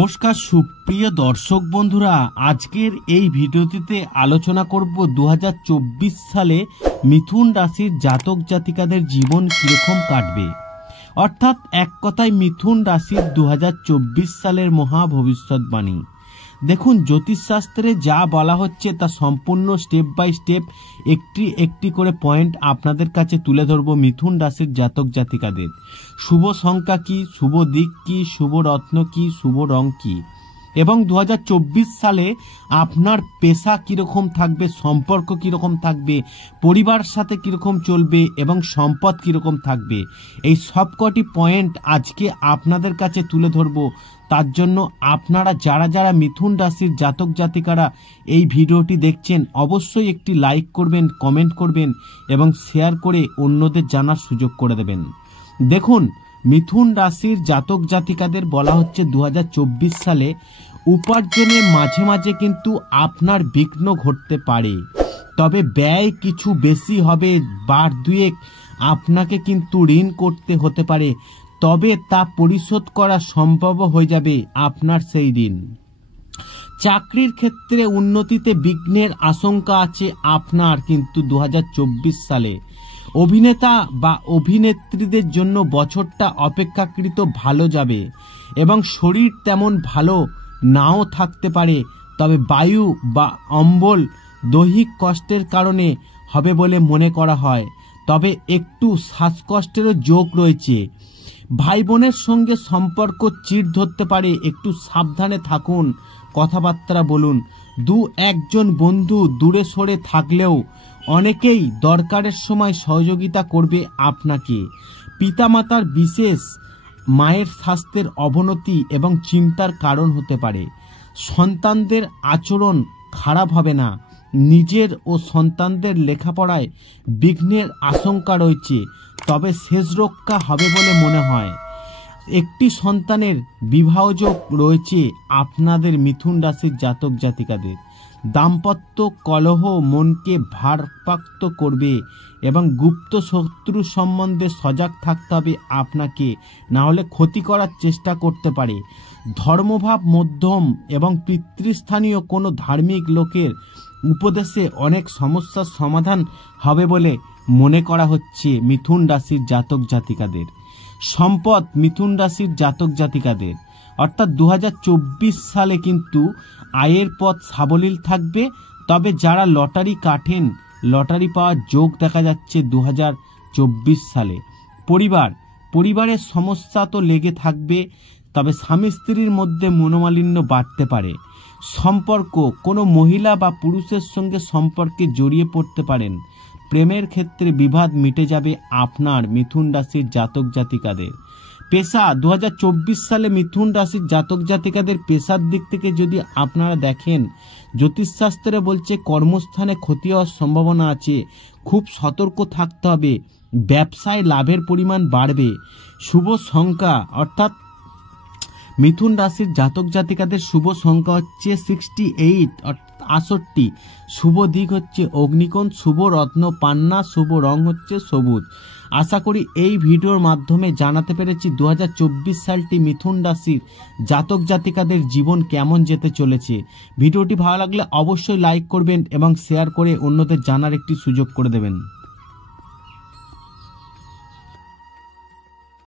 নমস্কার সুপ্রিয় দর্শক বন্ধুরা, আজকের এই ভিডিওটিতে আলোচনা করব 2024 সালে মিথুন রাশির জাতক জাতিকাদের জীবন কিরকম কাটবে। অর্থাৎ এক কথায় মিথুন রাশির 2024 সালের মহা ভবিষ্যৎবাণী। দেখুন, জ্যোতিষশাস্ত্রে যা বলা হচ্ছে তা সম্পূর্ণ স্টেপ বাই স্টেপ একটি একটি করে পয়েন্ট আপনাদের কাছে তুলে ধরব। মিথুন রাশির জাতক জাতিকাদের শুভ সংখ্যা কি, শুভ দিক কি, শুভ রত্ন কি, শুভ রং কি, এবং 2024 সালে আপনার পেশা কিরকম থাকবে, সম্পর্ক কিরকম থাকবে, পরিবার সাথে কিরকম চলবে এবং সম্পদ কিরকম থাকবে, এই সবকটি পয়েন্ট আজকে আপনাদের কাছে তুলে ধরব। তার জন্য আপনারা যারা যারা মিথুন রাশির জাতক জাতিকারা এই ভিডিওটি দেখছেন, অবশ্যই একটি লাইক করবেন, কমেন্ট করবেন এবং শেয়ার করে অন্যদের জানার সুযোগ করে দেবেন। দেখুন, মিথুন রাশির জাতক জাতিকাদের বলা হচ্ছে 2024 সালে উপার্জনে মাঝে মাঝে কিন্তু আপনার বিঘ্ন ঘটতে পারে, তবে ব্যয় কিছু বেশি হবে। বার দুয়েক আপনাকে কিন্তু ঋণ করতে হতে পারে, তবে তা পরিশোধ করা সম্ভব হয়ে যাবে আপনার সেই ঋণ। চাকরির ক্ষেত্রে উন্নতিতে বিঘ্নের আশঙ্কা আছে আপনার কিন্তু 2024 সালে। অভিনেতা বা অভিনেত্রীদের জন্য বছরটা অপেক্ষাকৃত ভালো যাবে এবং শরীর তেমন ভালো নাও থাকতে পারে, তবে বায়ু বা অম্বল দৈহিক কষ্টের কারণে হবে বলে মনে করা হয়, তবে একটু শ্বাসকষ্টেরও যোগ রয়েছে। ভাই বোনের সঙ্গে সম্পর্ক চিড় ধরতে পারে, একটু সাবধানে থাকুন, কথাবার্তা বলুন। দু একজন বন্ধু দূরে সরে থাকলেও অনেকেই দরকারের সময় সহযোগিতা করবে আপনাকে। পিতামাতার বিশেষ মায়ের স্বাস্থ্যের অবনতি এবং চিন্তার কারণ হতে পারে। সন্তানদের আচরণ খারাপ হবে না, নিজের ও সন্তানদের লেখাপড়ায় বিঘ্নের আশঙ্কা রয়েছে, তবে শেষ রক্ষা হবে বলে মনে হয়। একটি সন্তানের বিবাহযোগ রয়েছে আপনাদের মিথুন রাশির জাতক জাতিকাদের। দাম্পত্য কলহ মনকে ভারাক্রান্ত করবে এবং গুপ্ত শত্রু সম্বন্ধে সজাগ থাকতে হবে আপনাকে, না হলে ক্ষতি করার চেষ্টা করতে পারে। ধর্মভাব মধ্যম এবং পিতৃস্থানীয় কোনো ধার্মিক লোকের উপদেশে অনেক সমস্যার সমাধান হবে বলে মনে করা হচ্ছে মিথুন রাশির জাতক জাতিকাদের। সম্পদ মিথুন রাশির জাতক জাতিকাদের অর্থাৎ 2024 সালে কিন্তু আয়ের পথ সাবলীল থাকবে, তবে যারা লটারি কাটেন লটারি পাওয়ার যোগ দেখা যাচ্ছে 2024 সালে। পরিবারের সমস্যা তো লেগে থাকবে, তবে স্বামী স্ত্রীর মধ্যে মনোমালিন্য বাড়তে পারে। সম্পর্ক কোনো মহিলা বা পুরুষের সঙ্গে সম্পর্কে জড়িয়ে পড়তে পারেন। প্রেমের ক্ষেত্রে বিবাদ মিটে যাবে আপনার মিথুন রাশির জাতক জাতিকাদের। পেশা 2024 সালে মিথুন রাশির জাতক জাতিকাদের পেশার দিক থেকে যদি আপনারা দেখেন, জ্যোতিষশাস্ত্রে বলছে কর্মস্থানে ক্ষতি হওয়ার সম্ভাবনা আছে, খুব সতর্ক থাকতে হবে। ব্যবসায় লাভের পরিমাণ বাড়বে। শুভ সংখ্যা অর্থাৎ মিথুন রাশির জাতক জাতিকাদের শুভ সংখ্যা হচ্ছে 68 68। শুভ দিক হচ্ছে অগ্নিকোণ, শুভ রত্ন পান্না, শুভ রং হচ্ছে সবুজ। আশা করি এই ভিডিওর মাধ্যমে জানাতে পেরেছি 2024 সালটি মিথুন রাশির জাতক জাতিকাদের জীবন কেমন যেতে চলেছে। ভিডিওটি ভালো লাগলে অবশ্যই লাইক করবেন এবং শেয়ার করে অন্যদের জানার একটি সুযোগ করে দেবেন।